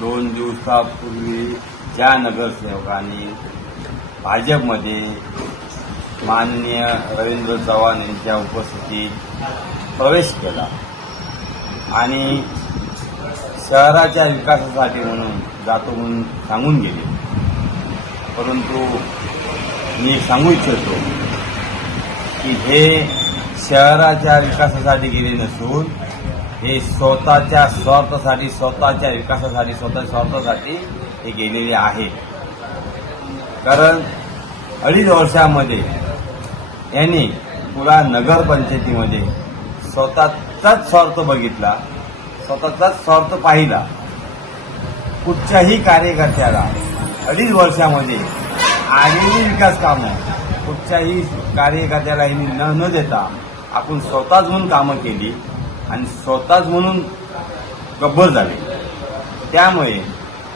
दोन दिवसापूर्वी ज्या नगरसेवकांनी भाजपमध्ये माननीय रवींद्र चव्हाण यांच्या उपस्थितीत प्रवेश केला. आणि शहराच्या विकासासाठी म्हणून जातो म्हणून सांगून गेले. परंतु मी सांगू इच्छितो की हे शहराच्या विकासासाठी गेले नसून हे स्वतःच्या स्वार्थासाठी स्वतःच्या विकासासाठी स्वतःच्या स्वार्थासाठी हे गेलेले आहे कारण अडीच वर्षामध्ये यांनी पुरा नगरपंचायतीमध्ये स्वतःचाच स्वार्थ बघितला स्वतःचाच स्वार्थ पाहिला. कुठच्याही कार्यकर्त्याला अडीच वर्षामध्ये आलेली विकास कामं कुठच्याही कार्यकर्त्याला यांनी न न देता आपण स्वतःच म्हणून कामं केली आणि स्वतःच म्हणून गब्बर झाले. त्यामुळे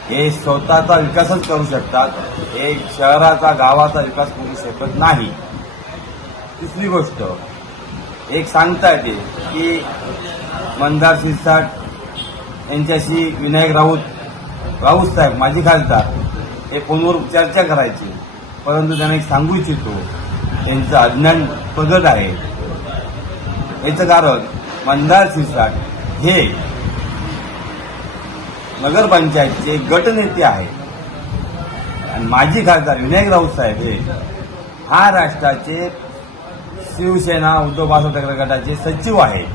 हे स्वतःचा विकासच करू शकतात हे शहराचा गावाचा विकास करू शकत नाही. तिसरी गोष्ट एक सांगता येते की मंदार शिरसाट यांच्याशी विनायक राऊत राऊत साहेब माजी खासदार हे फोनवर चर्चा करायची. परंतु त्यांना एक सांगू इच्छितो त्यांचं अज्ञान प्रगट आहे. याचं कारण मंदार शिरसाट हे नगरपंचायतचे गटनेते आहेत. आणि माजी खासदार विनायक राऊत साहेब हे महाराष्ट्राचे शिवसेना उद्धव बाळासाहेब ठाकरे गटाचे सचिव आहेत.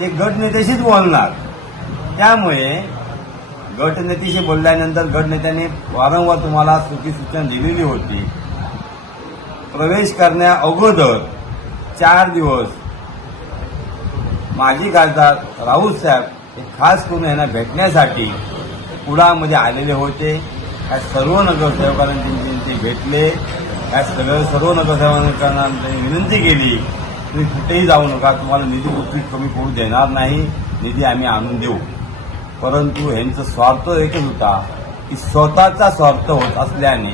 ते गटनेत्याशीच बोलणार. त्यामुळे गटनेत्याशी बोलल्यानंतर गटनेत्याने वारंवार तुम्हाला सुखी सूचना दिलेली होती. प्रवेश करण्या अगोदर चार दिवस माजी खासदार राऊत साहेब हे खास करून यांना भेटण्यासाठी कुडामध्ये आलेले होते. या सर्व नगरसेवकांना त्यांची भेटले. या सगळं सर्व नगरसेवकांना त्यांनी विनंती केली तुम्ही कुठेही जाऊ नका तुम्हाला निधी कुठली कमी पडू देणार नाही निधी आम्ही आणून देऊ परंतु यांचं स्वार्थ एकच होता की स्वतःचा स्वार्थ होत असल्याने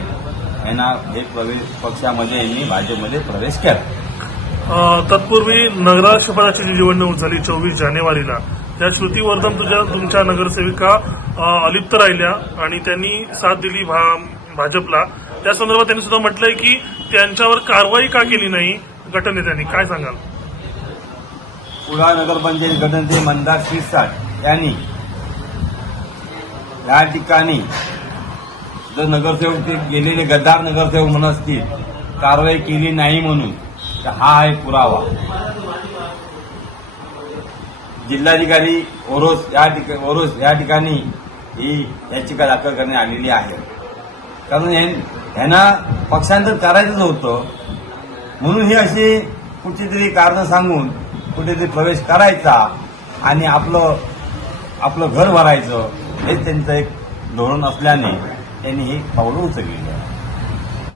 यांना हे प्रवेश पक्षामध्ये यांनी भाजपमध्ये प्रवेश केला तत्पूर्वी नगराध्यक्षपदाची जी निवडणूक झाली चोवीस जानेवारीला त्या श्रुतीवर्धन तुझ्या तुमच्या नगरसेविका अलिप्त राहिल्या आणि त्यांनी साथ दिली. भा- भाजपला. त्या संदर्भात त्यांनी सुद्धा म्हटलंय की त्यांच्यावर कारवाई का केली नाही गटनेत्यांनी? काय सांगाल? कुडाळ नगरपंचायत गटनेते मंदार शिरसाट यांनी या ठिकाणी जर नगरसेवक ते गेलेले गद्दार नगरसेवक म्हणत असतील कारवाई केली नाही म्हणून तर हा आहे पुरावा. जिल्हाधिकारी ओरोस या ठिकाणी ओरोस या ठिकाणी ही याचिका दाखल करण्यात आलेली आहे. कारण हे- ह्यांना पक्षांतर करायचंच होतं. म्हणून ही अशी कुठेतरी कारण कारणं सांगून कुठेतरी प्रवेश करायचा आणि आपलं आपलं घर भरायचं हे त्यांचं एक धोरण असल्याने त्यांनी ही पावलं उचलली.